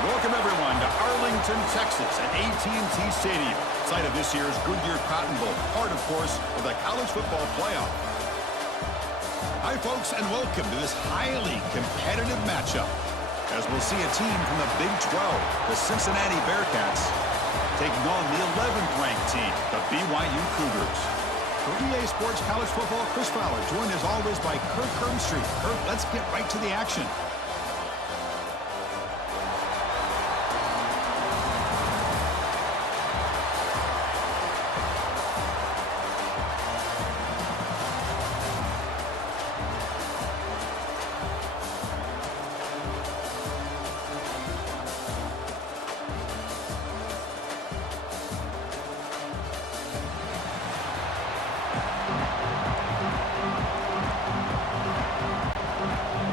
Welcome, everyone, to Arlington, Texas at AT&T Stadium, site of this year's Goodyear Cotton Bowl, part, of course, of the college football playoff. Hi, folks, and welcome to this highly competitive matchup, as we'll see a team from the Big-12, the Cincinnati Bearcats, taking on the 11th-ranked team, the BYU Cougars. For EA Sports College Football, Chris Fowler, joined as always by Kirk Hermstreet. Kirk, let's get right to the action.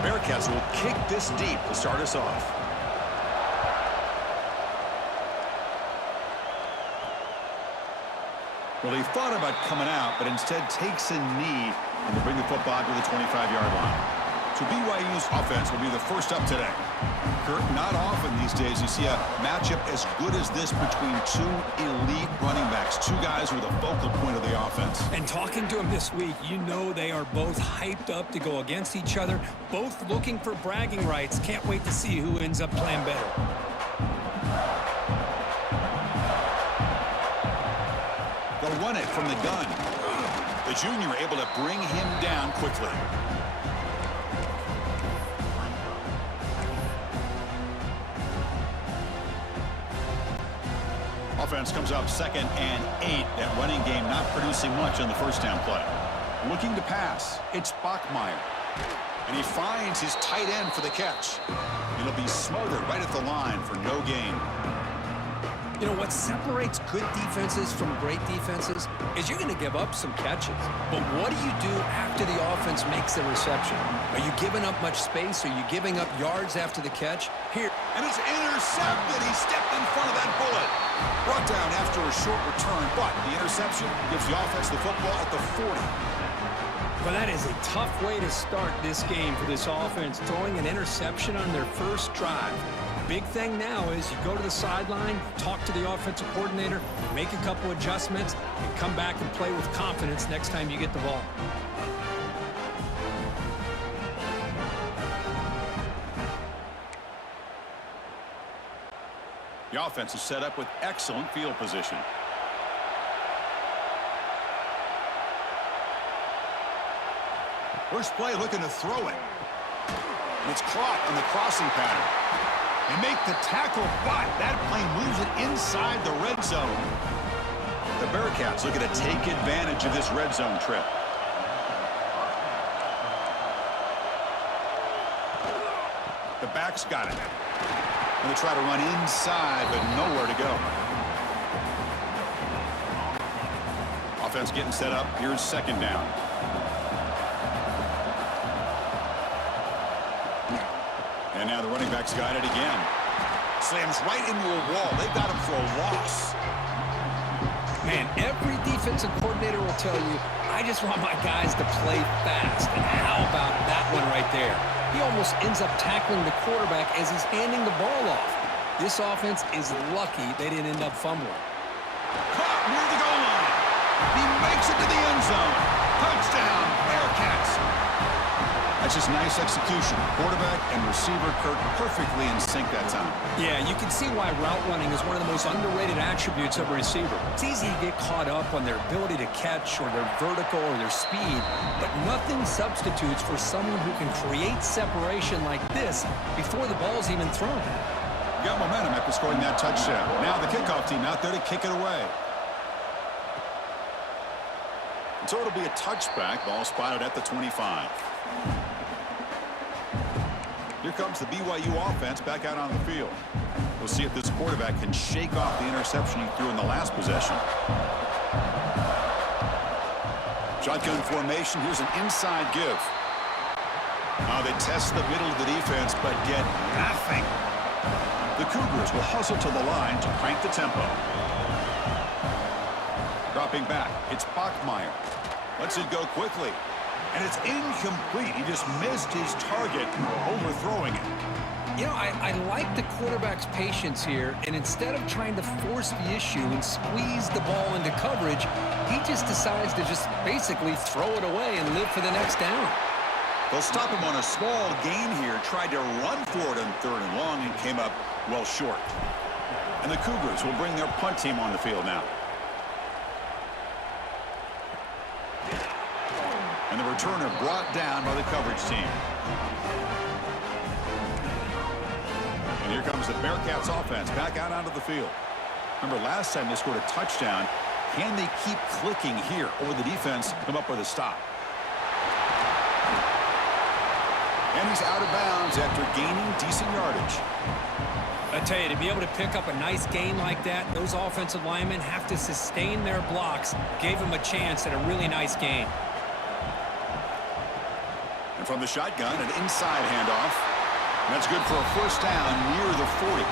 Bearcats will kick this deep to start us off. Well, he thought about coming out, but instead takes a knee and will bring the football to the 25-yard line. So BYU's offense will be the first up today. Kurt, not often these days you see a matchup as good as this between two elite running backs, two guys who are the focal point of the offense. And talking to them this week, you know they are both hyped up to go against each other, both looking for bragging rights. Can't wait to see who ends up playing better. They'll run it from the gun. The junior able to bring him down quickly. Offense comes up 2nd and 8. That running game not producing much on the first down play. Looking to pass. It's Bachmeier. And he finds his tight end for the catch. It'll be smothered right at the line for no gain. You know, what separates good defenses from great defenses is you're going to give up some catches. But what do you do after the offense makes the reception? Are you giving up much space? Are you giving up yards after the catch? Here. And it's intercepted. He stepped in front of that bullet. Brought down after a short return, but the interception gives the offense the football at the 40. Well, that is a tough way to start this game for this offense, throwing an interception on their first drive. Big thing now is you go to the sideline, talk to the offensive coordinator, make a couple adjustments, and come back and play with confidence next time you get the ball. The offense is set up with excellent field position. First play looking to throw it. And it's caught on the crossing pattern. They make the tackle, but that play moves it inside the red zone. The Bearcats looking to take advantage of this red zone trip. The back's got it. And they try to run inside, but nowhere to go. Offense getting set up. Here's 2nd down. And now the running back's got it again. Slams right into a wall. They've got him for a loss. Man, every defensive coordinator will tell you, I just want my guys to play fast. And how about that one right there? He almost ends up tackling the quarterback as he's handing the ball off. This offense is lucky they didn't end up fumbling. Caught near the goal line. He makes it to the end zone. Touchdown, Bearcats. That's just nice execution. Quarterback and receiver Kirk perfectly in sync that time. Yeah, you can see why route running is one of the most underrated attributes of a receiver. It's easy to get caught up on their ability to catch or their vertical or their speed, but nothing substitutes for someone who can create separation like this before the ball's even thrown. Got momentum after scoring that touchdown. Now the kickoff team out there to kick it away. And so it'll be a touchback. Ball spotted at the 25. Here comes the BYU offense back out on the field. We'll see if this quarterback can shake off the interception he threw in the last possession. Shotgun formation. Here's an inside give. They test the middle of the defense, but get nothing. The Cougars will hustle to the line to crank the tempo. Dropping back, it's Bachmeier. Lets it go quickly. And it's incomplete. He just missed his target, overthrowing it. I like the quarterback's patience here, and instead of trying to force the issue and squeeze the ball into coverage, he just decides to just basically throw it away and live for the next down. They'll stop him on a small gain here, tried to run for it on 3rd and long and came up well short. And the Cougars will bring their punt team on the field now. And the returner brought down by the coverage team. And here comes the Bearcats offense back out onto the field. Remember last time they scored a touchdown. Can they keep clicking here, or the defense come up with a stop? And he's out of bounds after gaining decent yardage. I tell you, to be able to pick up a nice gain like that, those offensive linemen have to sustain their blocks. Gave them a chance at a really nice gain. And from the shotgun, an inside handoff. That's good for a first down near the 40.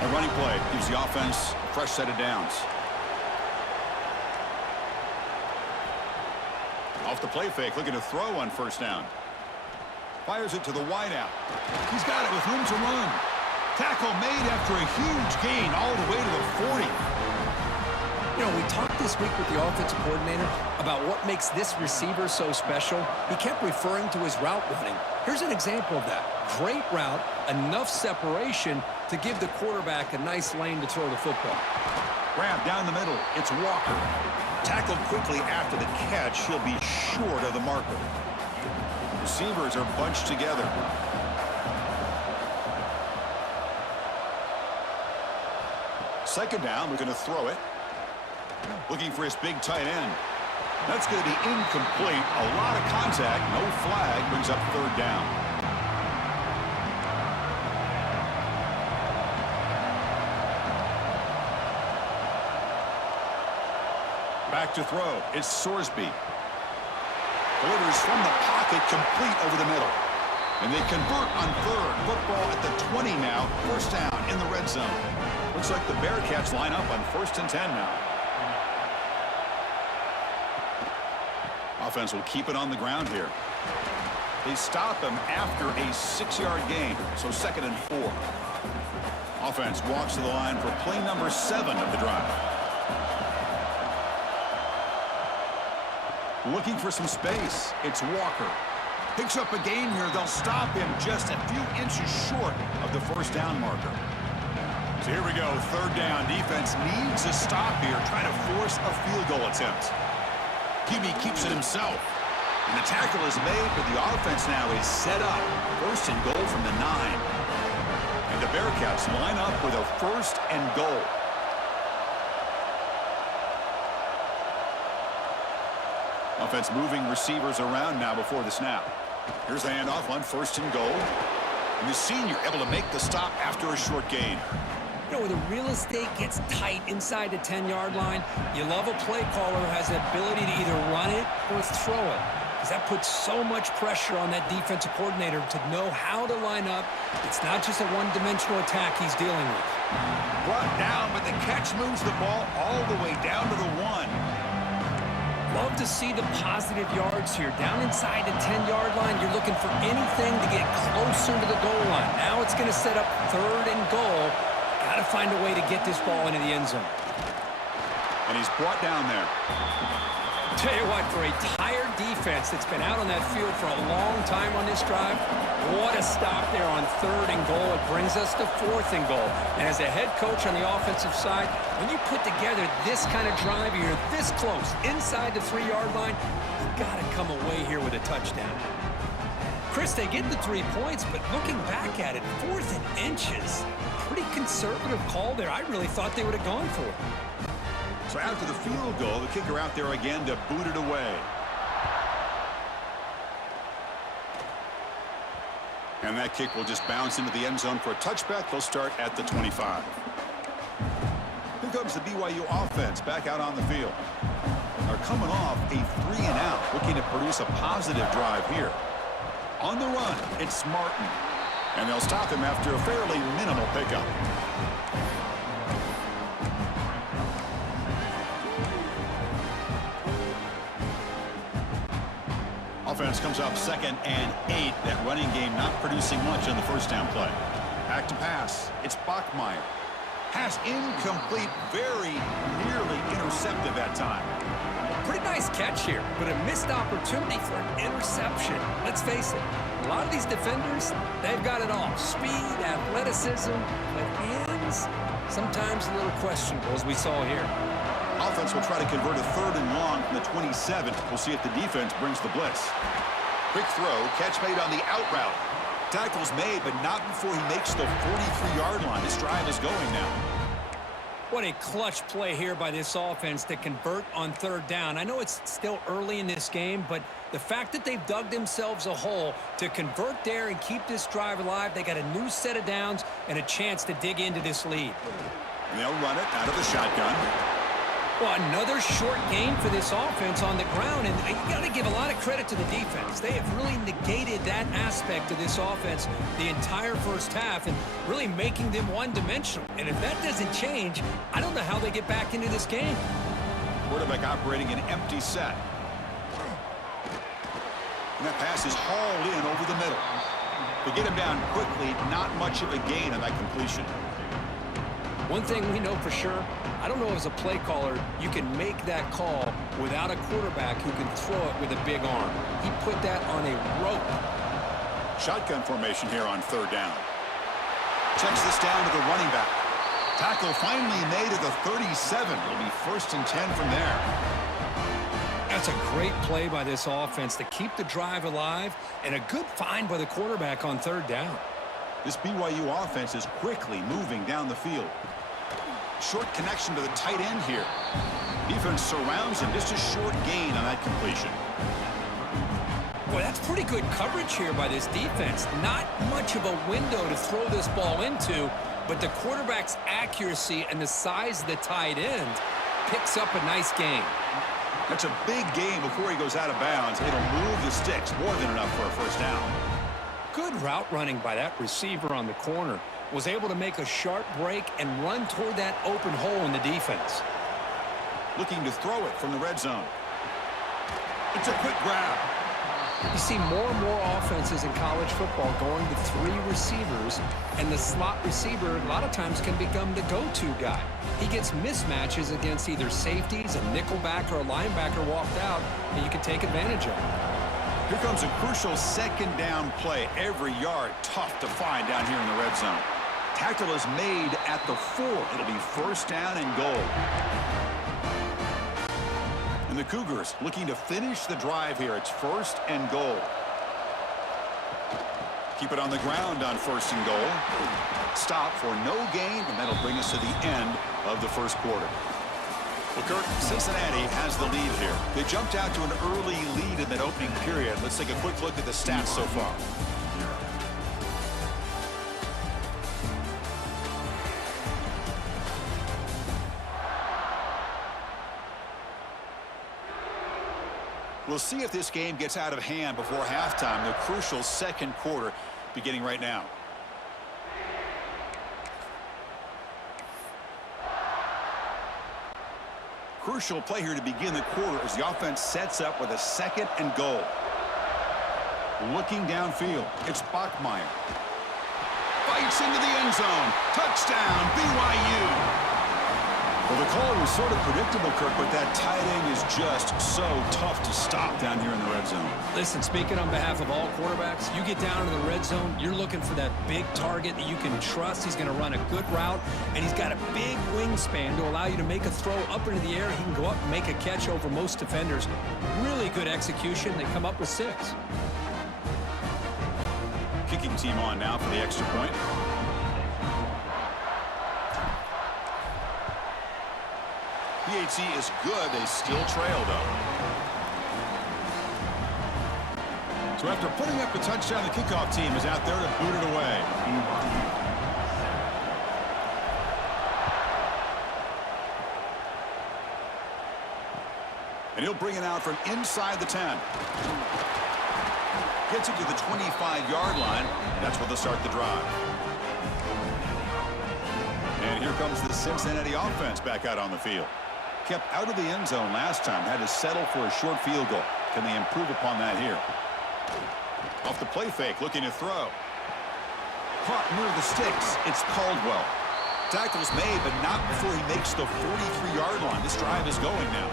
A running play gives the offense a fresh set of downs. Off the play fake, looking to throw on first down. Fires it to the wideout. He's got it with room to run. Tackle made after a huge gain all the way to the 40. We talked this week with the offensive coordinator about what makes this receiver so special. He kept referring to his route running. Here's an example of that. Great route, enough separation to give the quarterback a nice lane to throw the football. Grab down the middle. It's Walker. Tackled quickly after the catch. He'll be short of the marker. Receivers are bunched together. Second down, we're going to throw it. Looking for his big tight end. That's going to be incomplete. A lot of contact. No flag. Brings up 3rd down. Back to throw. It's Sorsby. Delivers from the pocket, complete over the middle. And they convert on 3rd. Football at the 20 now. First down in the red zone. Looks like the Bearcats line up on 1st and 10 now. Offense will keep it on the ground here. They stop him after a 6-yard gain, so 2nd and 4. Offense walks to the line for play number 7 of the drive. Looking for some space. It's Walker. Picks up a gain here. They'll stop him just a few inches short of the first down marker. So here we go. 3rd down. Defense needs a stop here, trying to force a field goal attempt. QB keeps it himself. And the tackle is made, but the offense now is set up. 1st and goal from the 9. And the Bearcats line up with a 1st and goal. Offense moving receivers around now before the snap. Here's the handoff on 1st and goal. And the senior able to make the stop after a short gain. When the real estate gets tight inside the 10-yard line, you love a play caller who has the ability to either run it or throw it, because that puts so much pressure on that defensive coordinator to know how to line up. It's not just a one-dimensional attack he's dealing with. Brought down, but the catch moves the ball all the way down to the 1. Love to see the positive yards here. Down inside the 10-yard line, you're looking for anything to get closer to the goal line. Now it's going to set up 3rd and goal. Got to find a way to get this ball into the end zone. And he's brought down there. Tell you what, for a tired defense that's been out on that field for a long time on this drive, what a stop there on 3rd and goal. It brings us to 4th and goal. And as a head coach on the offensive side, when you put together this kind of drive, you're this close inside the 3-yard line, you've got to come away here with a touchdown. Chris, they get the 3 points, but looking back at it, 4th and inches. Pretty conservative call there. I really thought they would have gone for it. So after the field goal, the kicker out there again to boot it away. And that kick will just bounce into the end zone for a touchback. They'll start at the 25. Here comes the BYU offense back out on the field. They're coming off a 3-and-out, looking to produce a positive drive here. On the run, it's Martin. And they'll stop him after a fairly minimal pickup. offense comes up 2nd and 8. That running game not producing much on the first down play. Back to pass. It's Bachmeier. Pass incomplete, very nearly intercepted that time. Pretty nice catch here, but a missed opportunity for an interception. Let's face it, a lot of these defenders, they've got it all. Speed, athleticism, but hands, sometimes a little questionable, as we saw here. Offense will try to convert a 3rd and long from the 27. We'll see if the defense brings the blitz. Quick throw, catch made on the out route. Tackle's made, but not before he makes the 43-yard line. This drive is going now. What a clutch play here by this offense to convert on 3rd down. I know it's still early in this game, but the fact that they've dug themselves a hole to convert there and keep this drive alive, they got a new set of downs and a chance to dig into this lead. And they'll run it out of the shotgun. Well, another short game for this offense on the ground, and you got to give a lot of credit to the defense. They have really negated that aspect of this offense the entire first half and really making them one-dimensional. And if that doesn't change, I don't know how they get back into this game. Quarterback operating an empty set. And that pass is hauled in over the middle. To get him down quickly, not much of a gain on that completion. One thing we know for sure, I don't know as a play caller, you can make that call without a quarterback who can throw it with a big arm. He put that on a rope. Shotgun formation here on 3rd down. Checks this down to the running back. Tackle finally made at the 37. It'll be 1st and 10 from there. That's a great play by this offense to keep the drive alive and a good find by the quarterback on 3rd down. This BYU offense is quickly moving down the field. Short connection to the tight end here. Defense surrounds him. Just a short gain on that completion. Boy, that's pretty good coverage here by this defense. Not much of a window to throw this ball into, but the quarterback's accuracy and the size of the tight end picks up a nice gain. That's a big gain before he goes out of bounds. It'll move the sticks more than enough for a 1st down. Good route running by that receiver on the corner. Was able to make a sharp break and run toward that open hole in the defense. Looking to throw it from the red zone. It's a quick grab. You see more and more offenses in college football going to 3 receivers, and the slot receiver a lot of times can become the go-to guy. He gets mismatches against either safeties, a nickelback, or a linebacker walked out, and you can take advantage of it. Here comes a crucial 2nd down play. Every yard tough to find down here in the red zone. Tackle is made at the 4. It'll be 1st down and goal. And the Cougars looking to finish the drive here. It's 1st and goal. Keep it on the ground on 1st and goal. Stop for no gain, and that'll bring us to the end of the 1st quarter. Well, Kirk, Cincinnati has the lead here. They jumped out to an early lead in that opening period. Let's take a quick look at the stats so far. We'll see if this game gets out of hand before halftime. The crucial 2nd quarter beginning right now. Crucial play here to begin the quarter as the offense sets up with a 2nd and goal. Looking downfield, it's Bachmeier. Fights into the end zone. Touchdown, BYU. Well, the call was sort of predictable, Kirk, but that tight end is just so tough to stop down here in the red zone. Listen, speaking on behalf of all quarterbacks, you get down to the red zone, you're looking for that big target that you can trust. He's going to run a good route, and he's got a big wingspan to allow you to make a throw up into the air. He can go up and make a catch over most defenders. Really good execution. They come up with 6. Kicking team on now for the extra point. PAT is good. They still trail, though. So after putting up a touchdown, the kickoff team is out there to boot it away. And he'll bring it out from inside the 10. Gets it to the 25-yard line. That's where they'll start the drive. And here comes the Cincinnati offense back out on the field. Kept out of the end zone last time. Had to settle for a short field goal. Can they improve upon that here? Off the play fake, looking to throw. Caught near the sticks. It's Caldwell. Tackle's made, but not before he makes the 43-yard line. This drive is going now.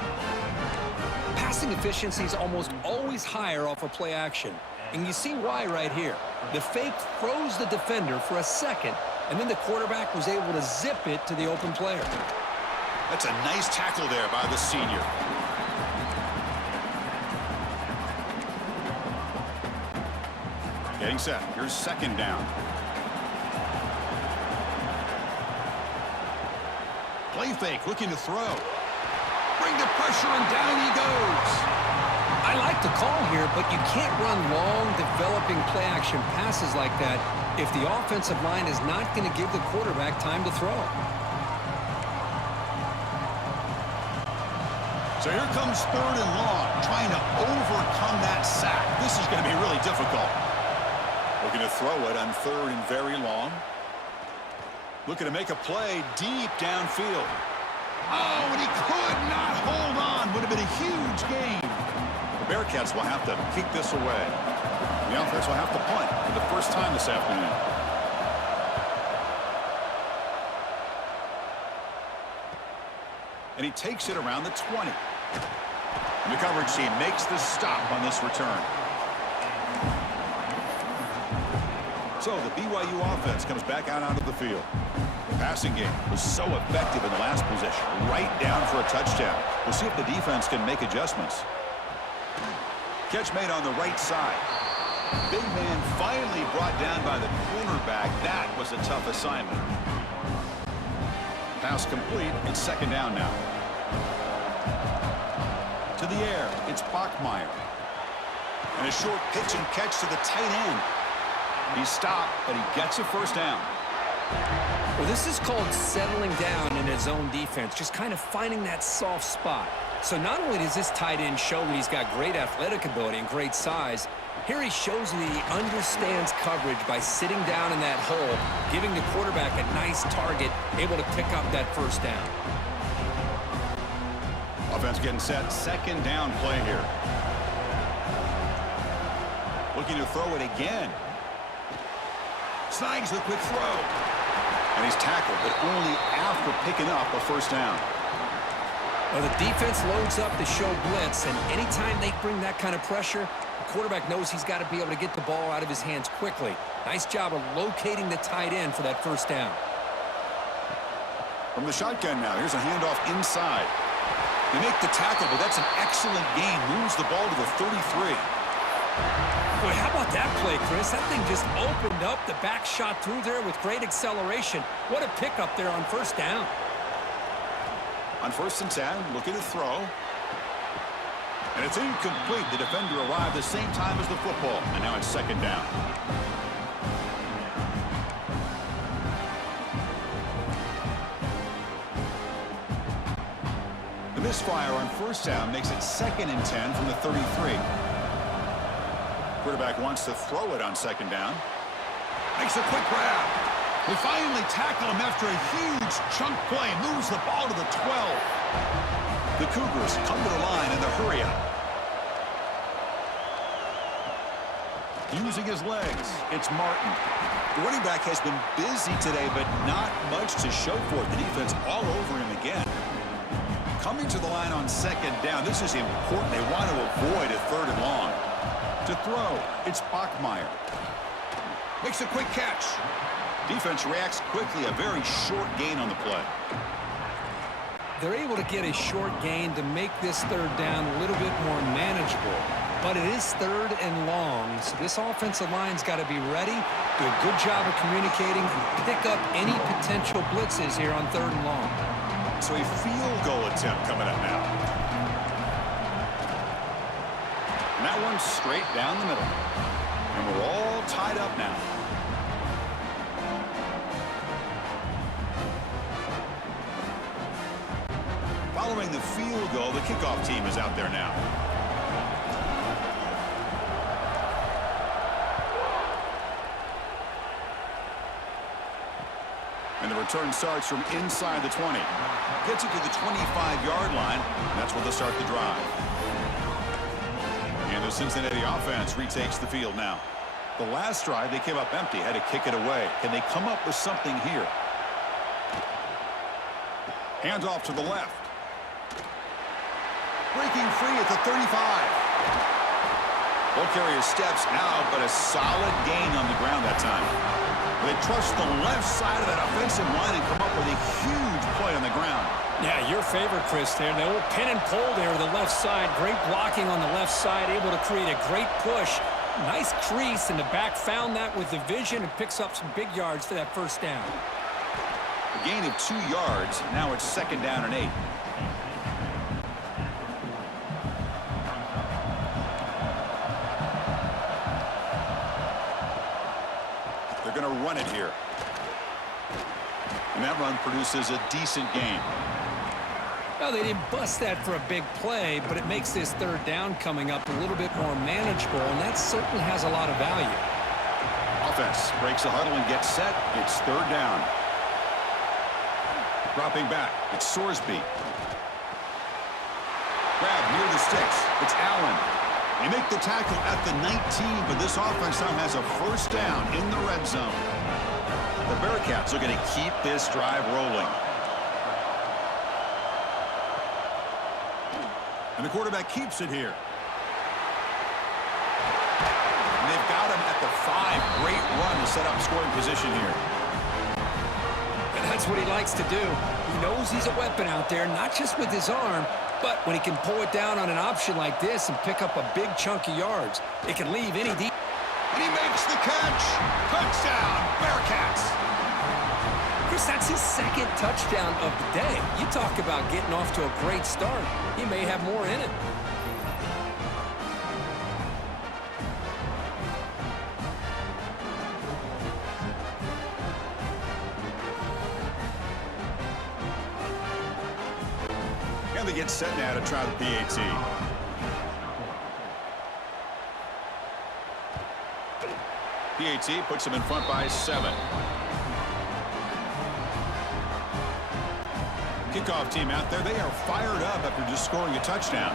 Passing efficiency is almost always higher off of play action. And you see why right here. The fake froze the defender for a second, and then the quarterback was able to zip it to the open player. That's a nice tackle there by the senior. Getting set. Here's second down. Play fake, looking to throw. Bring the pressure, and down he goes. I like the call here, but you can't run long, developing play-action passes like that if the offensive line is not going to give the quarterback time to throw. So here comes third and long, trying to overcome that sack. This is going to be really difficult. Looking to throw it on third and very long. Looking to make a play deep downfield. Oh, and he could not hold on. Would have been a huge gain. The Bearcats will have to kick this away. The offense will have to punt for the first time this afternoon. And he takes it around the 20. And the coverage team makes the stop on this return. So the BYU offense comes back out onto the field. The passing game was so effective in the last possession, right down for a touchdown. We'll see if the defense can make adjustments. Catch made on the right side. Big man finally brought down by the cornerback. That was a tough assignment. Pass complete. It's second down now. To the air. It's Bachmeier. And a short pitch and catch to the tight end. He stopped, but he gets a first down. Well, this is called settling down in his own defense, just kind of finding that soft spot. So not only does this tight end show that he's got great athletic ability and great size, here he shows that he understands coverage by sitting down in that hole, giving the quarterback a nice target, able to pick up that first down. Offense getting set. Second down play here. Looking to throw it again. Snags the quick throw. And he's tackled, but only after picking up a first down. Well, the defense loads up to show blitz, and anytime they bring that kind of pressure, the quarterback knows he's got to be able to get the ball out of his hands quickly. Nice job of locating the tight end for that first down. From the shotgun now, here's a handoff inside. They make the tackle, but that's an excellent gain. Moves the ball to the 33. Boy, how about that play, Chris? That thing just opened up. The back shot through there with great acceleration. What a pickup there on first down. On 1st and 10, looking to throw. And it's incomplete. The defender arrived the same time as the football. And now it's second down. The misfire on first down makes it 2nd and 10 from the 33. Quarterback wants to throw it on second down. Makes a quick grab. We finally tackle him after a huge chunk play. Moves the ball to the 12. The Cougars come to the line in the hurry up. Using his legs, it's Martin. The running back has been busy today, but not much to show for it. The defense all over him again. Coming to the line on second down. This is important. They want to avoid a third and long. To throw, it's Bachmeier. Makes a quick catch. Defense reacts quickly. A very short gain on the play. They're able to get a short gain to make this third down a little bit more manageable. But it is third and long, so this offensive line's got to be ready, do a good job of communicating, and pick up any potential blitzes here on third and long. So a field goal attempt coming up now. And that one's straight down the middle. And we're all tied up now. Following the field goal, the kickoff team is out there now. And the return starts from inside the 20. Gets it to the 25-yard line, and that's where they'll start the drive. And the Cincinnati offense retakes the field now. The last drive, they came up empty, had to kick it away. Can they come up with something here? Hands off to the left. Breaking free at the 35. Ball carrier steps out, but a solid gain on the ground that time. They trust the left side of that offensive line and come up with a huge play on the ground. Yeah, your favorite, Chris, there. The old pin and pull there to the left side. Great blocking on the left side, able to create a great push. Nice crease, and the back found that with the vision and picks up some big yards for that first down. A gain of 2 yards. Now it's 2nd down and 8. They're going to run it here. And that run produces a decent gain. Well, they didn't bust that for a big play, but it makes this 3rd down coming up a little bit more manageable, and that certainly has a lot of value. Offense breaks the huddle and gets set. It's 3rd down. Dropping back, it's Sorsby. Grab near the sticks. It's Allen. They make the tackle at the 19, but this offense now has a 1st down in the red zone. The Bearcats are going to keep this drive rolling. And the quarterback keeps it here. And they've got him at the 5. Great run to set up scoring position here. And that's what he likes to do. He knows he's a weapon out there, not just with his arm, but when he can pull it down on an option like this and pick up a big chunk of yards, it can leave any deep. And he makes the catch. Touchdown, Bearcats. Chris, that's his 2nd touchdown of the day. You talk about getting off to a great start. He may have more in it. And they get set now to try the PAT. PAT puts them in front by 7. Kickoff team out there. They are fired up after just scoring a touchdown.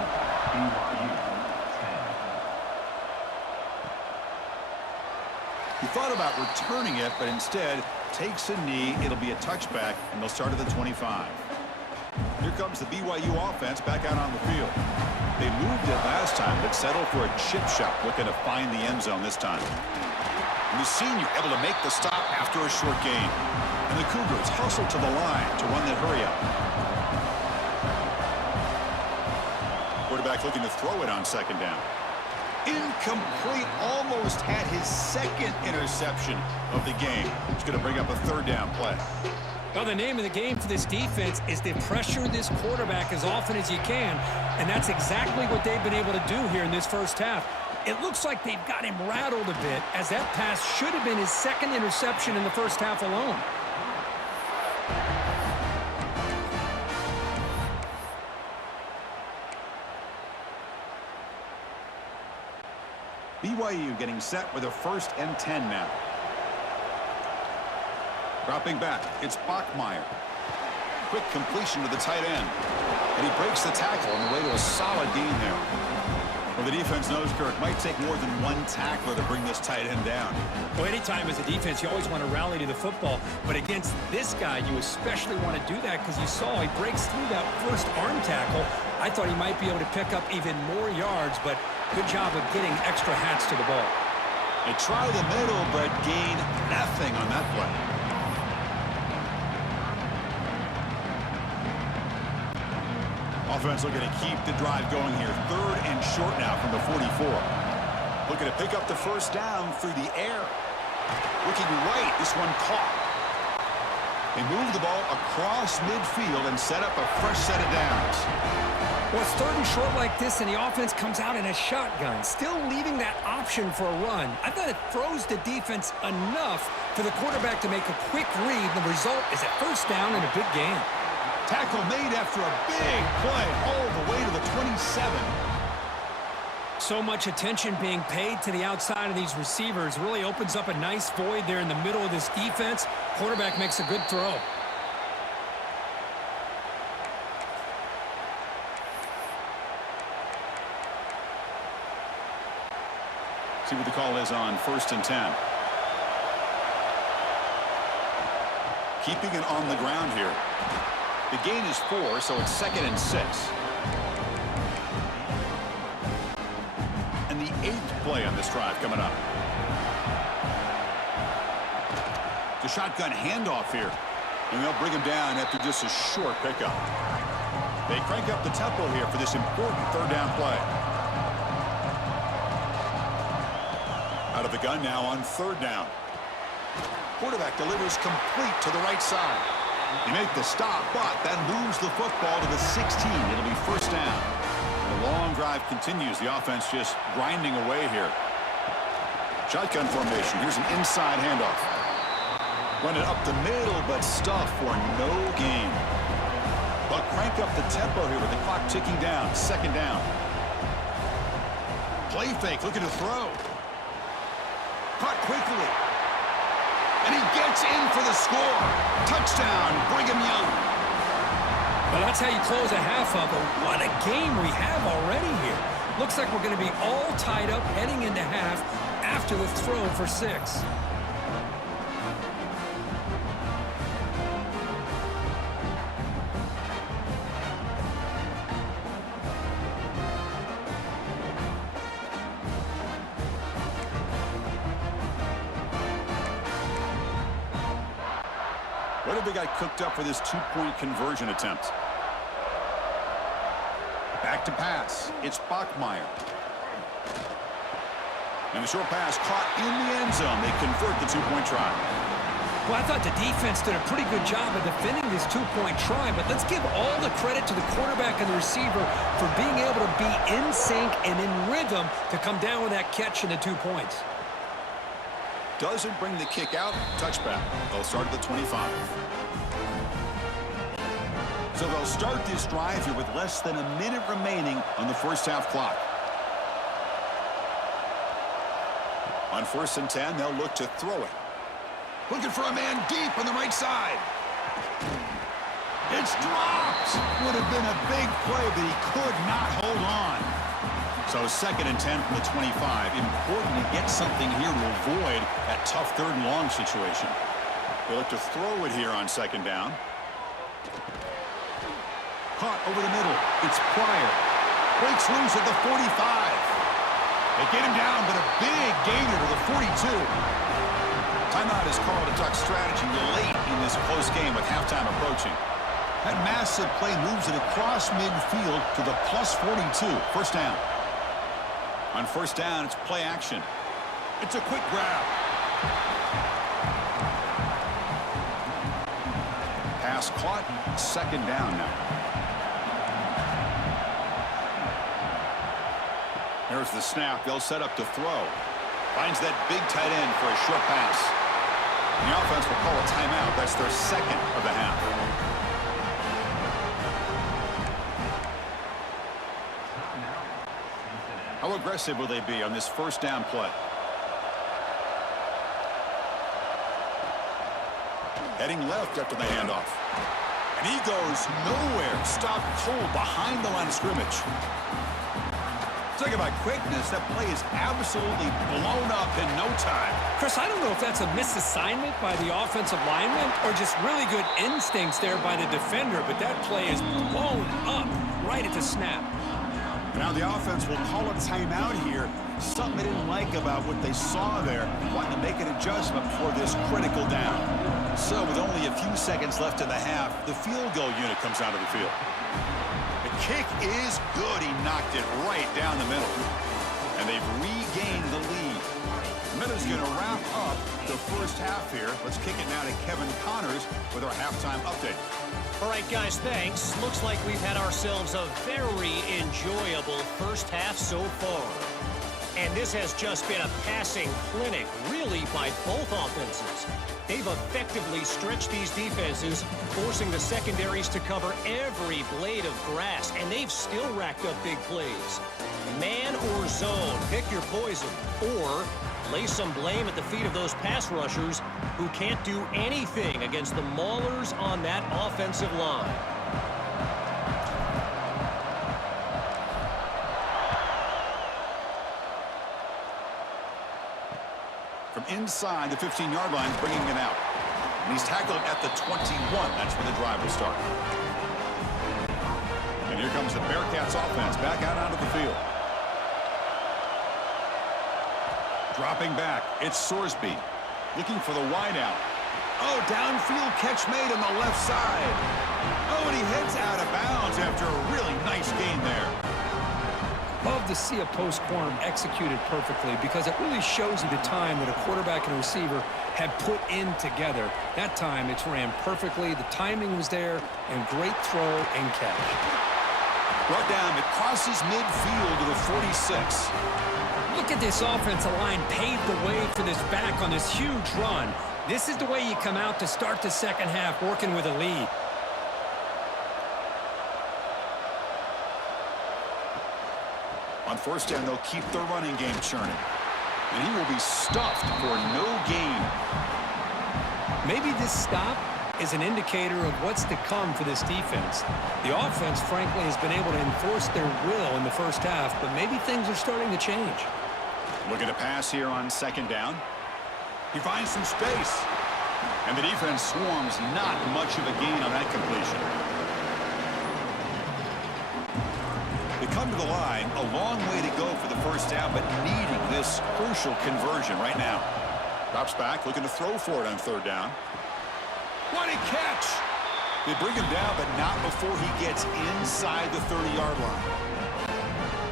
He thought about returning it, but instead takes a knee. It'll be a touchback, and they'll start at the 25. Here comes the BYU offense back out on the field. They moved it last time, but settled for a chip shot, looking to find the end zone this time. And the senior able to make the stop after a short gain. And the Cougars hustle to the line to run that hurry up. Quarterback looking to throw it on 2nd down. Incomplete, almost had his 2nd interception of the game. It's going to bring up a 3rd down play. Well, the name of the game for this defense is to pressure this quarterback as often as you can, and that's exactly what they've been able to do here in this first half. It looks like they've got him rattled a bit, as that pass should have been his 2nd interception in the first half alone. BYU getting set with a 1st and 10 now. Dropping back, it's Bachmeier. Quick completion to the tight end. And he breaks the tackle on the way to a solid gain there. Well, the defense knows, Kirk, might take more than one tackler to bring this tight end down. Well, anytime as a defense, you always want to rally to the football. But against this guy, you especially want to do that because you saw he breaks through that first arm tackle. I thought he might be able to pick up even more yards, but good job of getting extra hats to the ball. They try the middle, but gain nothing on that play. Offense looking to keep the drive going here. 3rd and short now from the 44. Looking to pick up the 1st down through the air. Looking right, this one caught. They move the ball across midfield and set up a fresh set of downs. Well, it's 3rd and short like this, and the offense comes out in a shotgun, still leaving that option for a run. I thought it throws the defense enough for the quarterback to make a quick read. The result is a 1st down and a big gain. Tackle made after a big play all the way to the 27. So much attention being paid to the outside of these receivers. Really opens up a nice void there in the middle of this defense. Quarterback makes a good throw. See what the call is on 1st and 10. Keeping it on the ground here. The gain is 4, so it's 2nd and 6. And the 8th play on this drive coming up. The shotgun handoff here. And they'll bring him down after just a short pickup. They crank up the tempo here for this important 3rd down play. Out of the gun now on 3rd down. Quarterback delivers complete to the right side. They make the stop, but that moves the football to the 16. It'll be 1st down. The long drive continues. The offense just grinding away here. Shotgun formation. Here's an inside handoff. Run it up the middle, but stuff for no gain. But crank up the tempo here with the clock ticking down. 2nd down. Play fake, looking to throw. Caught quickly. And he gets in for the score. Touchdown, Brigham Young. Well, that's how you close a half of it. What a game we have already here. Looks like we're going to be all tied up heading into half after the throw for 6. What have they got cooked up for this 2-point conversion attempt? Back to pass. It's Bachmeier. And the short pass caught in the end zone. They convert the 2-point try. Well, I thought the defense did a pretty good job of defending this 2-point try, but let's give all the credit to the quarterback and the receiver for being able to be in sync and in rhythm to come down with that catch and the 2 points. Doesn't bring the kick out. Touchback. They'll start at the 25. So they'll start this drive here with less than a minute remaining on the 1st half clock. On 1st and 10, they'll look to throw it. Looking for a man deep on the right side. It's dropped. Would have been a big play, but he could not hold on. So 2nd and 10 from the 25. Important to get something here to avoid that tough 3rd and long situation. They look to throw it here on 2nd down. Caught over the middle. It's Pryor. Breaks loose at the 45. They get him down, but a big gainer to the 42. Timeout is called to talk strategy late in this close game with halftime approaching. That massive play moves it across midfield to the plus 42. 1st down. On 1st down, it's play action. It's a quick grab. Pass caught. 2nd down now. There's the snap. They'll set up to throw. Finds that big tight end for a short pass. And the offense will call a timeout. That's their 2nd of the half. How aggressive will they be on this 1st down play? Heading left after the handoff. And he goes nowhere. Stopped cold behind the line of scrimmage. Talk about quickness. That play is absolutely blown up in no time. Chris, I don't know if that's a misassignment by the offensive lineman or just really good instincts there by the defender, but that play is blown up right at the snap. Now the offense will call a timeout here. Something they didn't like about what they saw there. Wanting to make an adjustment for this critical down. So with only a few seconds left in the half, the field goal unit comes out of the field. The kick is good. He knocked it right down the middle. And they've regained the lead. Minute's going to wrap up the 1st half here. Let's kick it now to Kevin Connors with our halftime update. All right, guys, thanks. Looks like we've had ourselves a very enjoyable 1st half so far. And this has just been a passing clinic, really, by both offenses. They've effectively stretched these defenses, forcing the secondaries to cover every blade of grass, and they've still racked up big plays. Man or zone, pick your poison, or lay some blame at the feet of those pass rushers who can't do anything against the maulers on that offensive line. inside the 15-yard line, bringing it out. And he's tackled at the 21. That's where the drive will start. And here comes the Bearcats offense back out onto the field. Dropping back, it's Sorsby looking for the wideout. Oh, downfield catch made on the left side. Oh, and he heads out of bounds after a really nice gain there. Love to see a post corner executed perfectly because it really shows you the time that a quarterback and a receiver have put in together. That time it's ran perfectly. The timing was there, and great throw and catch. Brought down, it crosses midfield to the 46. Look at this offensive line paved the way for this back on this huge run. This is the way you come out to start the second half, working with a lead. On first down, they'll keep the running game churning. And he will be stuffed for no gain. Maybe this stop is an indicator of what's to come for this defense. The offense, frankly, has been able to enforce their will in the first half, but maybe things are starting to change. Looking to pass here on second down. He finds some space. And the defense swarms, not much of a gain on that completion. They come to the line, a long way to go for the first down, but needing this crucial conversion right now. Drops back, looking to throw for it on third down. What a catch! They bring him down, but not before he gets inside the 30-yard line.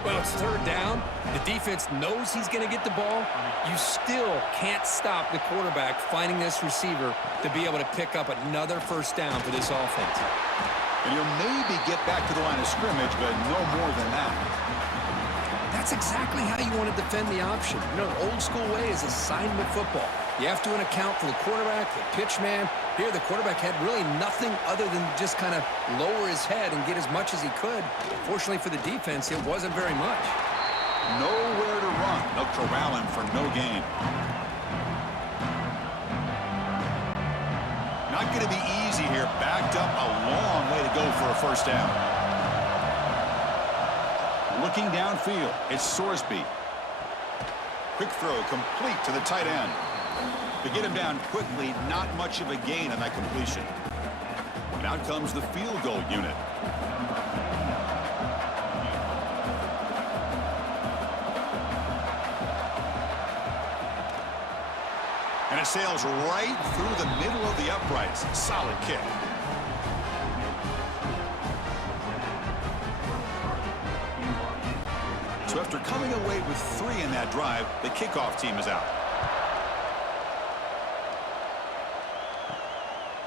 Well, it's third down. The defense knows he's going to get the ball. You still can't stop the quarterback finding this receiver to be able to pick up another first down for this offense. And you'll maybe get back to the line of scrimmage, but no more than that. That's exactly how you want to defend the option. You know, the old school way is assignment football. You have to account for the quarterback, the pitch man. Here, the quarterback had really nothing other than just kind of lower his head and get as much as he could. Fortunately for the defense, it wasn't very much. Nowhere to run. They'll corral him for no gain. Not going to be easy here. Backed up a long way to go for a first down. Looking downfield, it's Sorsby. Quick throw complete to the tight end. To get him down quickly, not much of a gain on that completion. And out comes the field goal unit. And it sails right through the middle of the uprights. Solid kick. So after coming away with 3 in that drive, the kickoff team is out.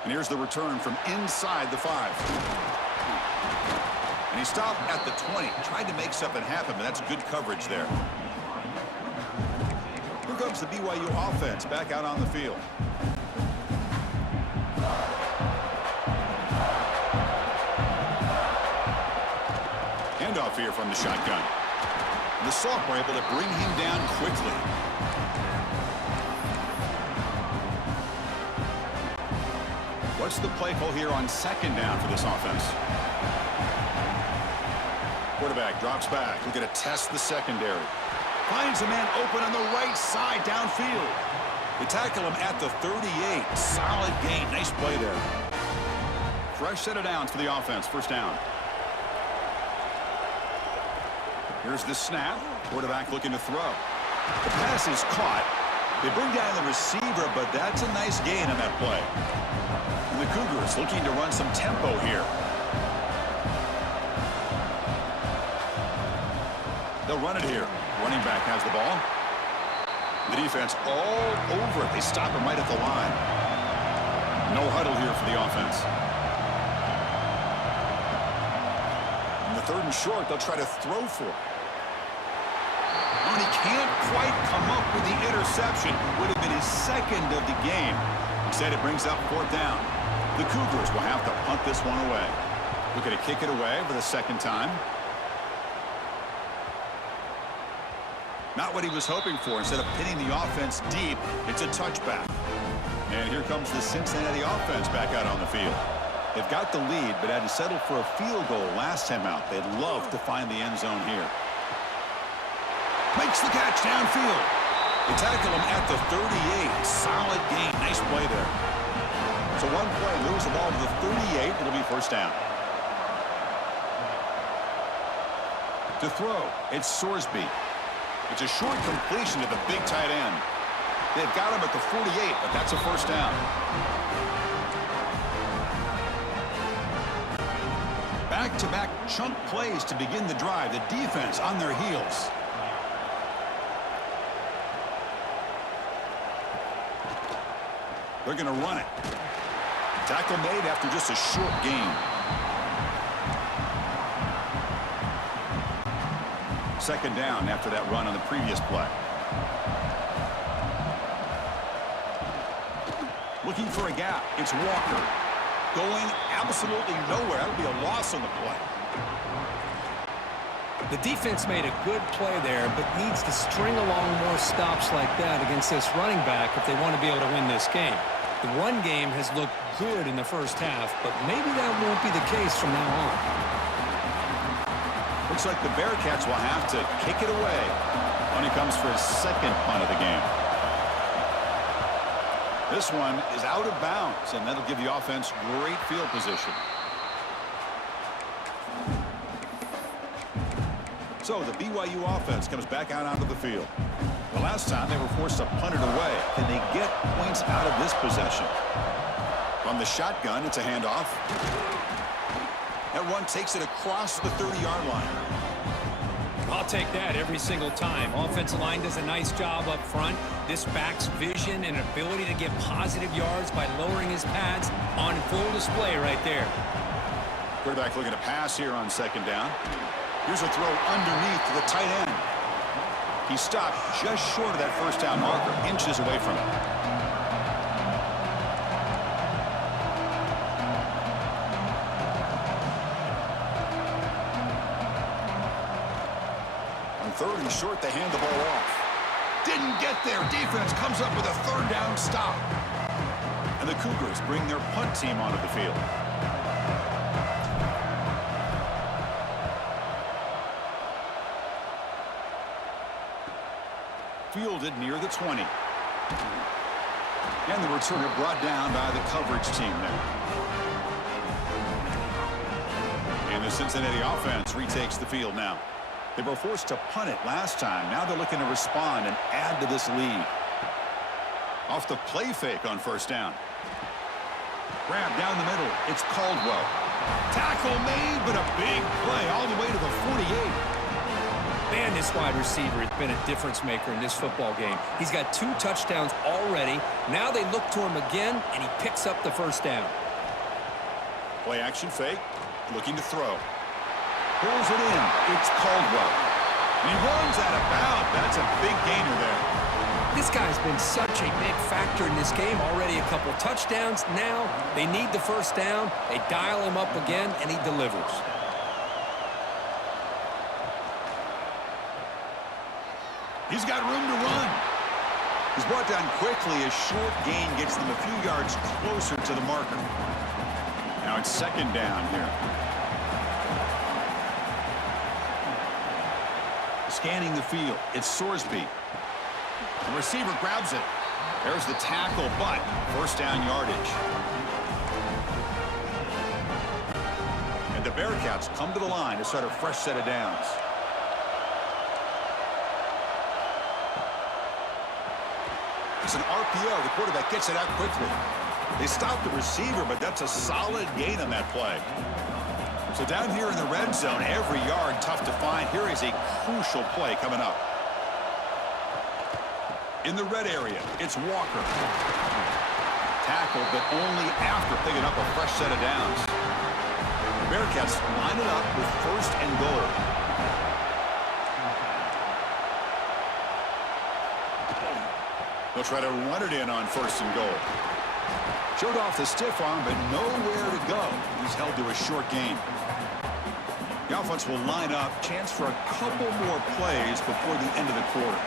And here's the return from inside the 5. And he stopped at the 20. Tried to make something happen, but that's good coverage there. Here comes the BYU offense back out on the field. Handoff here from the shotgun. The Soft were able to bring him down quickly. What's the play call here on second down for this offense? Quarterback drops back. We're going to test the secondary. Finds a man open on the right side downfield. They tackle him at the 38. Solid gain. Nice play there. Fresh set of downs for the offense. First down. Here's the snap. Quarterback looking to throw. The pass is caught. They bring down the receiver, but that's a nice gain on that play. And the Cougars looking to run some tempo here. They'll run it here. Running back has the ball. The defense all over it. They stop him right at the line. No huddle here for the offense. In the 3rd and short, they'll try to throw for it. And he can't quite come up with the interception. Would have been his 2nd of the game. Instead, it brings up 4th down. The Cougars will have to punt this one away. Looking to kick it away for the 2nd time. Not what he was hoping for. Instead of pinning the offense deep, it's a touchback. And here comes the Cincinnati offense back out on the field. They've got the lead, but had to settle for a field goal last time out. They'd love to find the end zone here. Makes the catch downfield. They tackle him at the 38. Solid gain. Nice play there. So one play moves the ball to the 38. It'll be first down. To throw, it's Sorsby. It's a short completion to the big tight end. They've got him at the 48, but that's a first down. Back-to-back chunk plays to begin the drive. The defense on their heels. They're going to run it. Tackle made after just a short gain. Second down after that run on the previous play. Looking for a gap. It's Walker. Going absolutely nowhere. That'll be a loss on the play. The defense made a good play there, but needs to string along more stops like that against this running back if they want to be able to win this game. The run game has looked good in the first half, but maybe that won't be the case from now on. Looks like the Bearcats will have to kick it away when he comes for his second punt of the game. This one is out of bounds, and that'll give the offense great field position. So the BYU offense comes back out onto the field. The last time they were forced to punt it away. Can they get points out of this possession? From the shotgun, it's a handoff. That one takes it across the 30-yard line. I'll take that every single time. Offensive line does a nice job up front. This back's vision and ability to get positive yards by lowering his pads on full display right there. Quarterback looking to pass here on second down. Here's a throw underneath to the tight end. He stopped just short of that first down marker, inches away from it. On third and short, they hand the ball off. Didn't get there. Defense comes up with a third down stop. And the Cougars bring their punt team onto the field. Fielded near the 20. And the returner brought down by the coverage team there. And the Cincinnati offense retakes the field now. They were forced to punt it last time. Now they're looking to respond and add to this lead. Off the play fake on first down. Grab down the middle. It's Caldwell. Tackle made, but a big play all the way to the 48. Man, this wide receiver has been a difference maker in this football game. He's got 2 touchdowns already. Now they look to him again, and he picks up the first down. Play action fake. Looking to throw. Pulls it in. It's Caldwell. And he runs out of bounds. That's a big gainer there. This guy's been such a big factor in this game. Already a couple touchdowns. Now they need the first down. They dial him up again, and he delivers. He's got room to run. He's brought down quickly. A short gain gets them a few yards closer to the marker. Now it's second down here. Scanning the field. It's Sorsby. The receiver grabs it. There's the tackle, but first down yardage. And the Bearcats come to the line to start a fresh set of downs. It's an RPO. The quarterback gets it out quickly. They stop the receiver, but that's a solid gain on that play. So down here in the red zone, every yard tough to find. Here is a crucial play coming up. In the red area, it's Walker. Tackled, but only after picking up a fresh set of downs. The Bearcats line it up with first and goal. They'll try to run it in on first and goal. Showed off the stiff arm, but nowhere to go. He's held to a short gain. The offense will line up. Chance for a couple more plays before the end of the quarter.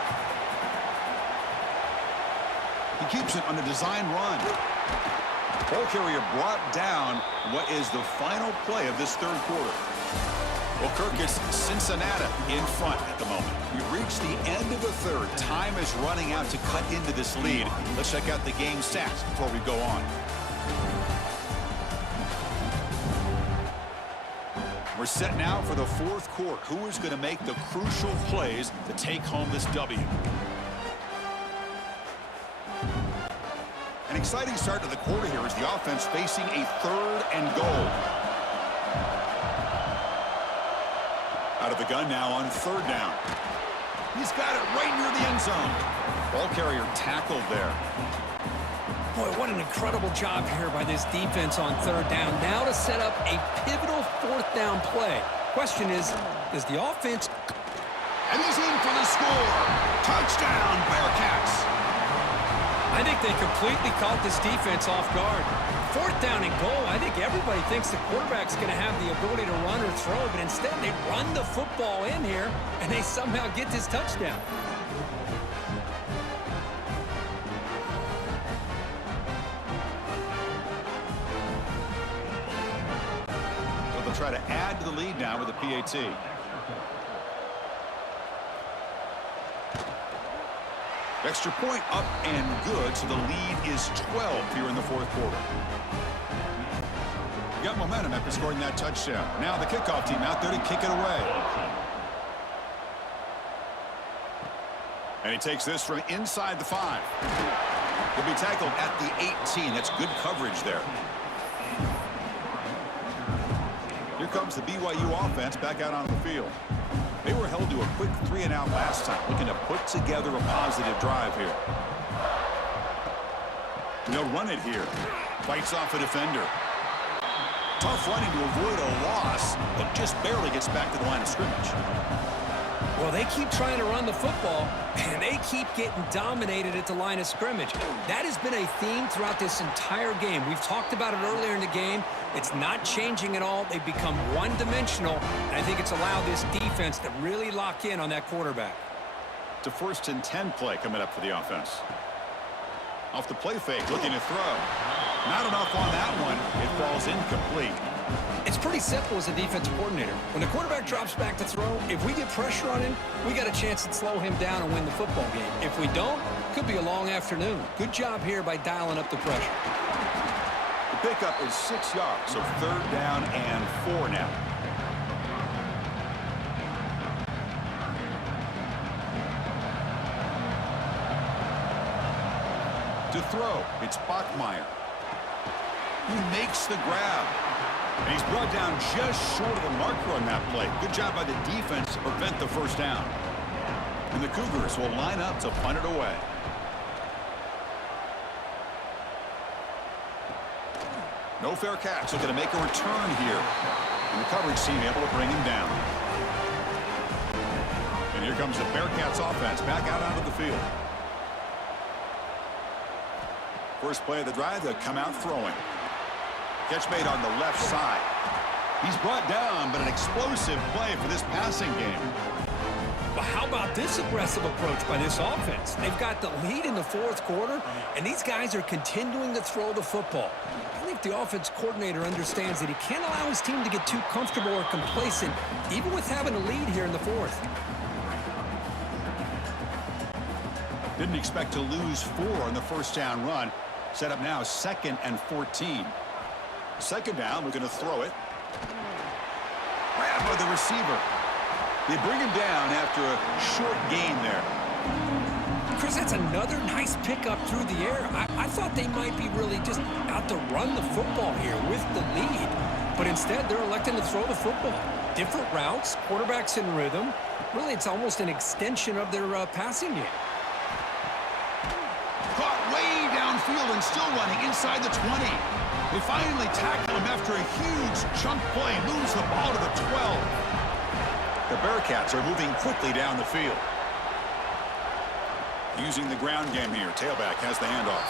He keeps it on a design run. Ball carrier brought down. What is the final play of this third quarter? Well, Kirk, it's Cincinnati in front at the moment. We've reached the end of the third. Time is running out to cut into this lead. Let's check out the game stats before we go on. We're set now for the fourth quarter. Who is going to make the crucial plays to take home this W? An exciting start to the quarter here as the offense facing a 3rd and goal. Out of the gun now on 3rd down. He's got it right near the end zone. Ball carrier tackled there. Boy, what an incredible job here by this defense on 3rd down. Now to set up a pivotal 4th down play. Question is, does the offense... And he's in for the score. Touchdown, Bearcats. I think they completely caught this defense off guard. 4th down and goal, I think everybody thinks the quarterback's going to have the ability to run or throw, but instead they run the football in here, and they somehow get this touchdown. So they'll try to add to the lead now with a PAT. Extra point up and good, so the lead is 12 here in the 4th quarter. Got momentum after scoring that touchdown. Now the kickoff team out there to kick it away. And he takes this from inside the 5. He'll be tackled at the 18. That's good coverage there. Here comes the BYU offense back out on the field. They were held to a quick 3-and-out last time, looking to put together a positive drive here. They'll run it here. Fights off a defender. Tough running to avoid a loss, but just barely gets back to the line of scrimmage. Well, they keep trying to run the football, and they keep getting dominated at the line of scrimmage. That has been a theme throughout this entire game. We've talked about it earlier in the game. It's not changing at all. They've become one-dimensional, and I think it's allowed this defense to really lock in on that quarterback. It's a 1st and 10 play coming up for the offense. Off the play fake, looking to throw. Not enough on that one. It falls incomplete. It's pretty simple as a defensive coordinator. When the quarterback drops back to throw, if we get pressure on him, we got a chance to slow him down and win the football game. If we don't, could be a long afternoon. Good job here by dialing up the pressure. The pickup is 6 yards, so 3rd down and 4 now. To throw, it's Bachmeier. He makes the grab. And he's brought down just short of the marker on that play. Good job by the defense to prevent the 1st down. And the Cougars will line up to punt it away. No fair catch. Looking to make a return here. And the coverage team able to bring him down. And here comes the Bearcats offense back out onto the field. First play of the drive, they'll come out throwing. Catch made on the left side. He's brought down, but an explosive play for this passing game. But how about this aggressive approach by this offense? They've got the lead in the 4th quarter, and these guys are continuing to throw the football. I think the offense coordinator understands that he can't allow his team to get too comfortable or complacent, even with having a lead here in the 4th. Didn't expect to lose 4 on the 1st down run. Set up now 2nd and 14. 2nd down, we're going to throw it. Grabbed by the receiver. They bring him down after a short gain there. Chris, that's another nice pickup through the air. I thought they might be really just out to run the football here with the lead. But instead, they're electing to throw the football. Different routes, quarterbacks in rhythm. Really, it's almost an extension of their passing game. Caught way downfield and still running inside the 20. They finally tackle him after a huge chunk play. Moves the ball to the 12. The Bearcats are moving quickly down the field. Using the ground game here. Tailback has the handoff.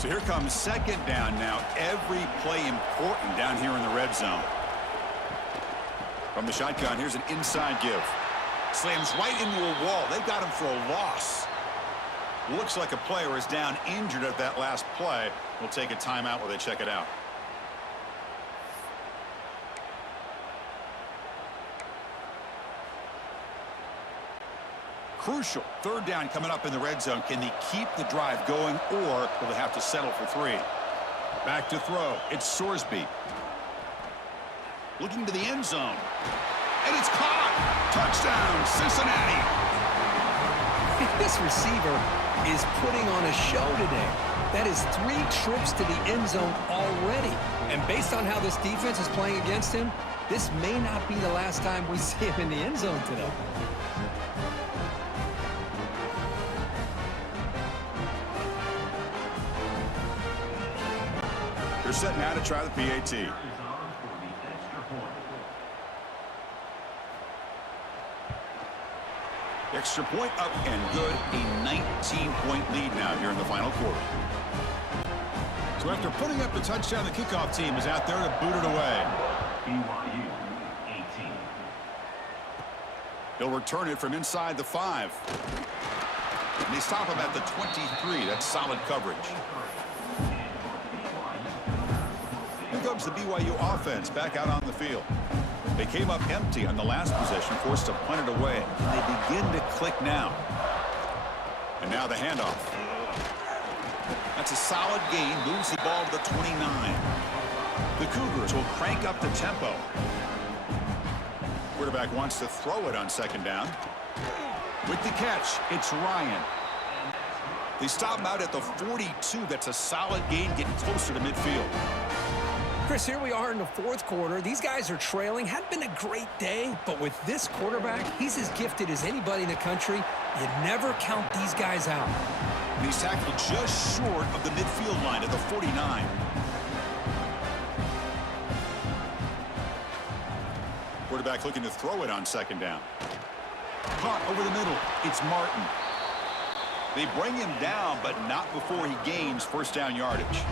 So here comes 2nd down now. Every play important down here in the red zone. From the shotgun, here's an inside give. Slams right into a wall. They got him for a loss. Looks like a player is down injured at that last play. We'll take a timeout while they check it out. Crucial. Third down coming up in the red zone. Can they keep the drive going, or will they have to settle for 3? Back to throw. It's Sorsby. Looking to the end zone. And it's caught. Touchdown, Cincinnati. This receiver is putting on a show today. That is 3 trips to the end zone already. And based on how this defense is playing against him, this may not be the last time we see him in the end zone today. They're setting out to try the PAT. Extra point up and good. A 19-point lead now here in the final quarter. So after putting up the touchdown, the kickoff team is out there to boot it away. BYU 18. He'll return it from inside the 5. And they stop him at the 23. That's solid coverage. Here comes the BYU offense back out on the field. They came up empty on the last possession, forced to punt it away. They begin to click now. And now the handoff. That's a solid gain, moves the ball to the 29. The Cougars will crank up the tempo. Quarterback wants to throw it on second down. With the catch, it's Ryan. They stop him out at the 42. That's a solid gain, getting closer to midfield. Chris, here we are in the fourth quarter. These guys are trailing. Hadn't been a great day, but with this quarterback, he's as gifted as anybody in the country. You never count these guys out. And he's tackled just short of the midfield line at the 49. Quarterback looking to throw it on second down. Caught over the middle. It's Martin. They bring him down, but not before he gains first down yardage.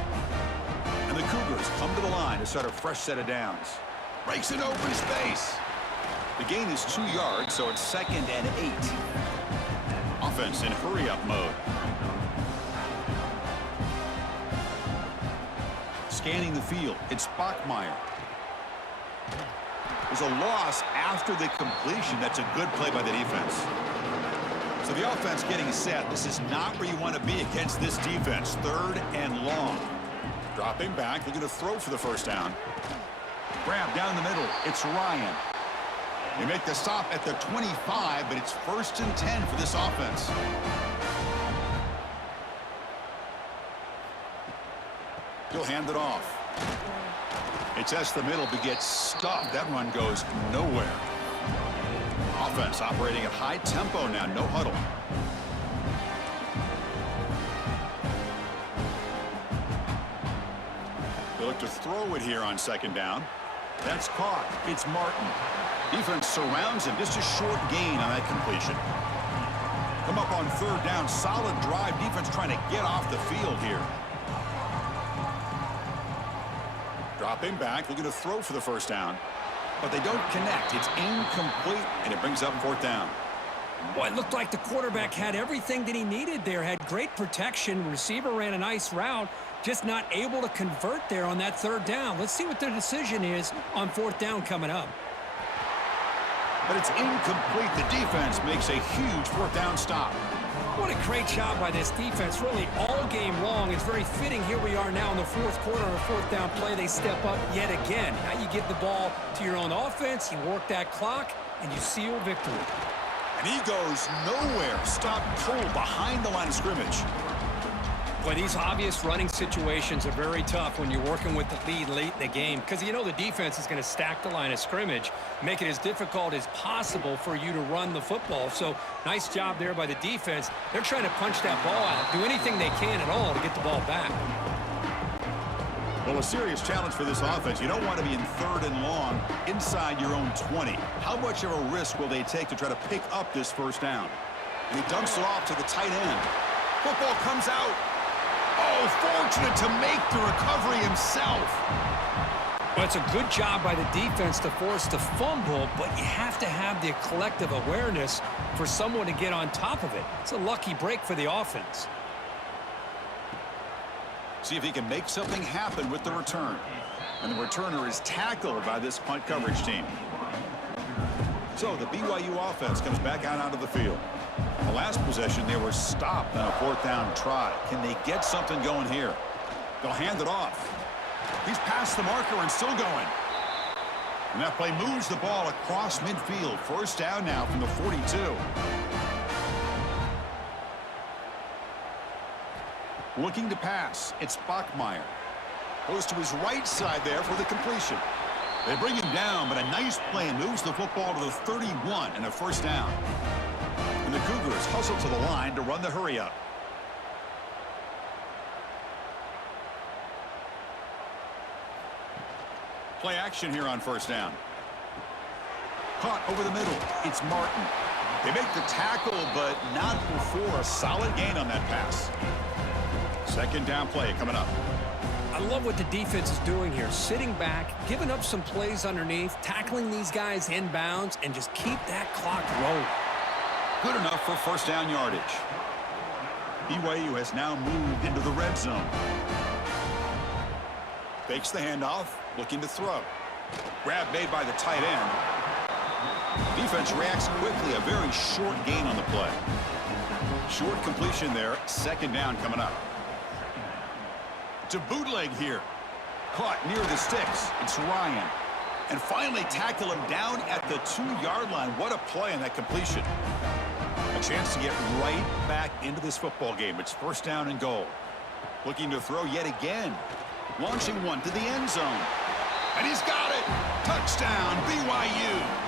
And the Cougars come to the line to start a fresh set of downs. Breaks an open space. The gain is 2 yards, so it's 2nd and 8. Offense in hurry-up mode. Scanning the field, it's Bachmeier. There's a loss after the completion. That's a good play by the defense. So the offense getting set. This is not where you want to be against this defense. 3rd and long. Dropping back, looking to throw for the first down. Grab down the middle. It's Ryan. They make the stop at the 25, but it's 1st and 10 for this offense. He'll hand it off. It tests the middle, but gets stuffed. That run goes nowhere. Offense operating at high tempo now, no huddle. They look to throw it here on second down. That's caught. It's Martin. Defense surrounds him. Just a short gain on that completion. Come up on 3rd down. Solid drive. Defense trying to get off the field here. Dropping back, looking to throw for the first down. But they don't connect. It's incomplete, and it brings up 4th down. Well, it looked like the quarterback had everything that he needed there. Had great protection. Receiver ran a nice route. Just not able to convert there on that 3rd down. Let's see what their decision is on 4th down coming up. But it's incomplete. The defense makes a huge 4th down stop. What a great job by this defense, really all game long. It's very fitting. Here we are now in the 4th quarter on a 4th down play. They step up yet again. Now you give the ball to your own offense, you work that clock, and you seal victory. And he goes nowhere. Stopped cold behind the line of scrimmage. Boy, these obvious running situations are very tough when you're working with the lead late in the game, because you know the defense is going to stack the line of scrimmage, make it as difficult as possible for you to run the football. So nice job there by the defense. They're trying to punch that ball out, do anything they can at all to get the ball back. Well, a serious challenge for this offense. You don't want to be in 3rd and long inside your own 20. How much of a risk will they take to try to pick up this first down? And he dumps it off to the tight end. Football comes out. Oh, fortunate to make the recovery himself. Well, it's a good job by the defense to force the fumble, but you have to have the collective awareness for someone to get on top of it. It's a lucky break for the offense. See if he can make something happen with the return. And the returner is tackled by this punt coverage team. So the BYU offense comes back out onto the field. The last possession, they were stopped on a 4th down try. Can they get something going here? They'll hand it off. He's past the marker and still going. And that play moves the ball across midfield. 1st down now from the 42. Looking to pass. It's Bachmeier. Goes to his right side there for the completion. They bring him down, but a nice play moves the football to the 31 and a 1st down. And the Cougars hustle to the line to run the hurry up. Play action here on 1st down. Caught over the middle. It's Martin. They make the tackle, but not before a solid gain on that pass. 2nd down play coming up. I love what the defense is doing here. Sitting back, giving up some plays underneath, tackling these guys inbounds, and just keep that clock rolling. Good enough for 1st down yardage. BYU has now moved into the red zone. Fakes the handoff, looking to throw. Grab made by the tight end. Defense reacts quickly, a very short gain on the play. Short completion there, 2nd down coming up. To bootleg here. Caught near the sticks. It's Ryan. And finally tackle him down at the 2-yard line. What a play on that completion. A chance to get right back into this football game. It's 1st down and goal. Looking to throw yet again. Launching one to the end zone. And he's got it. Touchdown, BYU.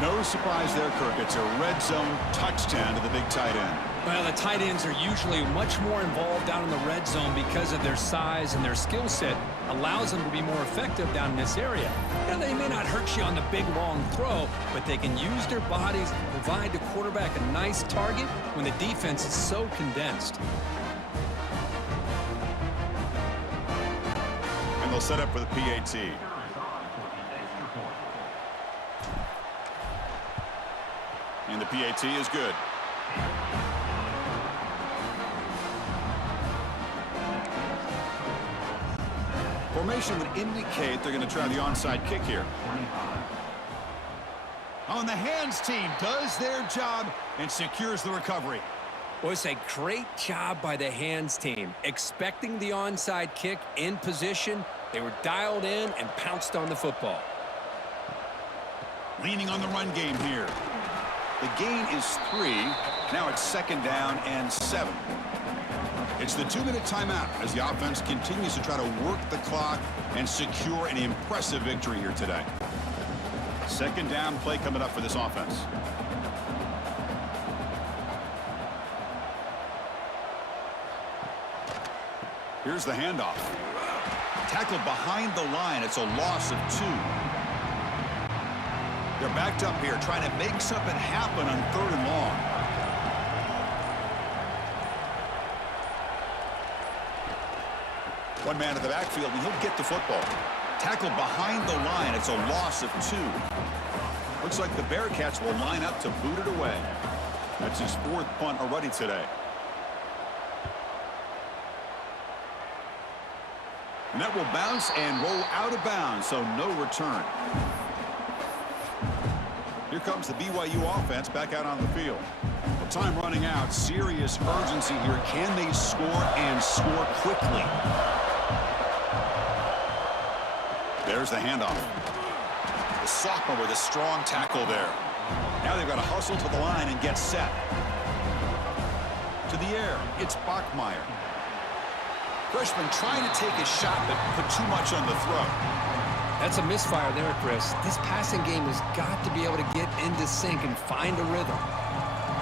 No surprise there, Kirk. It's a red zone touchdown to the big tight end. Well, the tight ends are usually much more involved down in the red zone because of their size and their skill set allows them to be more effective down in this area. Now, they may not hurt you on the big, long throw, but they can use their bodies to provide the quarterback a nice target when the defense is so condensed. And they'll set up for the PAT. And the PAT is good. Formation would indicate they're going to try the onside kick here. On the hands team does their job and secures the recovery. Well, it's a great job by the hands team. Expecting the onside kick in position, they were dialed in and pounced on the football. Leaning on the run game here. The gain is 3. Now it's 2nd down and 7. It's the 2-minute timeout as the offense continues to try to work the clock and secure an impressive victory here today. 2nd down play coming up for this offense. Here's the handoff. Tackled behind the line. It's a loss of 2. They're backed up here trying to make something happen on 3rd and long. One man in the backfield, and he'll get the football. Tackled behind the line. It's a loss of 2. Looks like the Bearcats will line up to boot it away. That's his 4th punt already today. And that will bounce and roll out of bounds, so no return. Here comes the BYU offense back out on the field. With time running out, serious urgency here. Can they score and score quickly? There's the handoff. The sophomore with a strong tackle there. Now they've got to hustle to the line and get set. To the air, it's Bachmeier. Freshman trying to take a shot but put too much on the throw. That's a misfire there, Chris. This passing game has got to be able to get into sync and find a rhythm.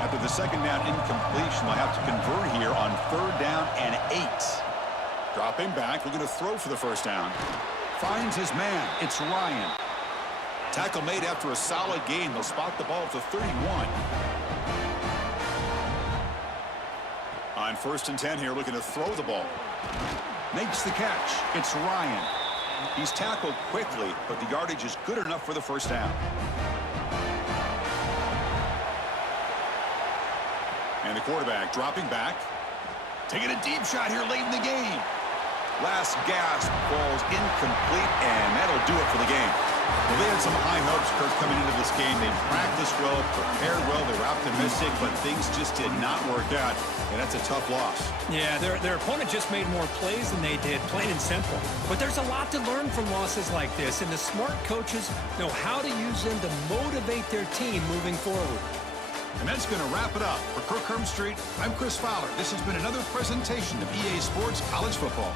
After the 2nd down incompletion, they'll have to convert here on 3rd down and 8. Dropping back, looking to throw for the 1st down. Finds his man. It's Ryan. Tackle made after a solid gain. They'll spot the ball at the 31. On 1st and 10 here, looking to throw the ball. Makes the catch. It's Ryan. He's tackled quickly, but the yardage is good enough for the first down. And the quarterback dropping back. Taking a deep shot here late in the game. Last gasp falls incomplete, and that'll do it for the game. Well, they had some high hopes, Kirk, coming into this game. They practiced well, prepared well, they were optimistic, but things just did not work out, and that's a tough loss. Yeah, their opponent just made more plays than they did, plain and simple. But there's a lot to learn from losses like this, and the smart coaches know how to use them to motivate their team moving forward. And that's going to wrap it up. For Kirk Street, I'm Chris Fowler. This has been another presentation of EA Sports College Football.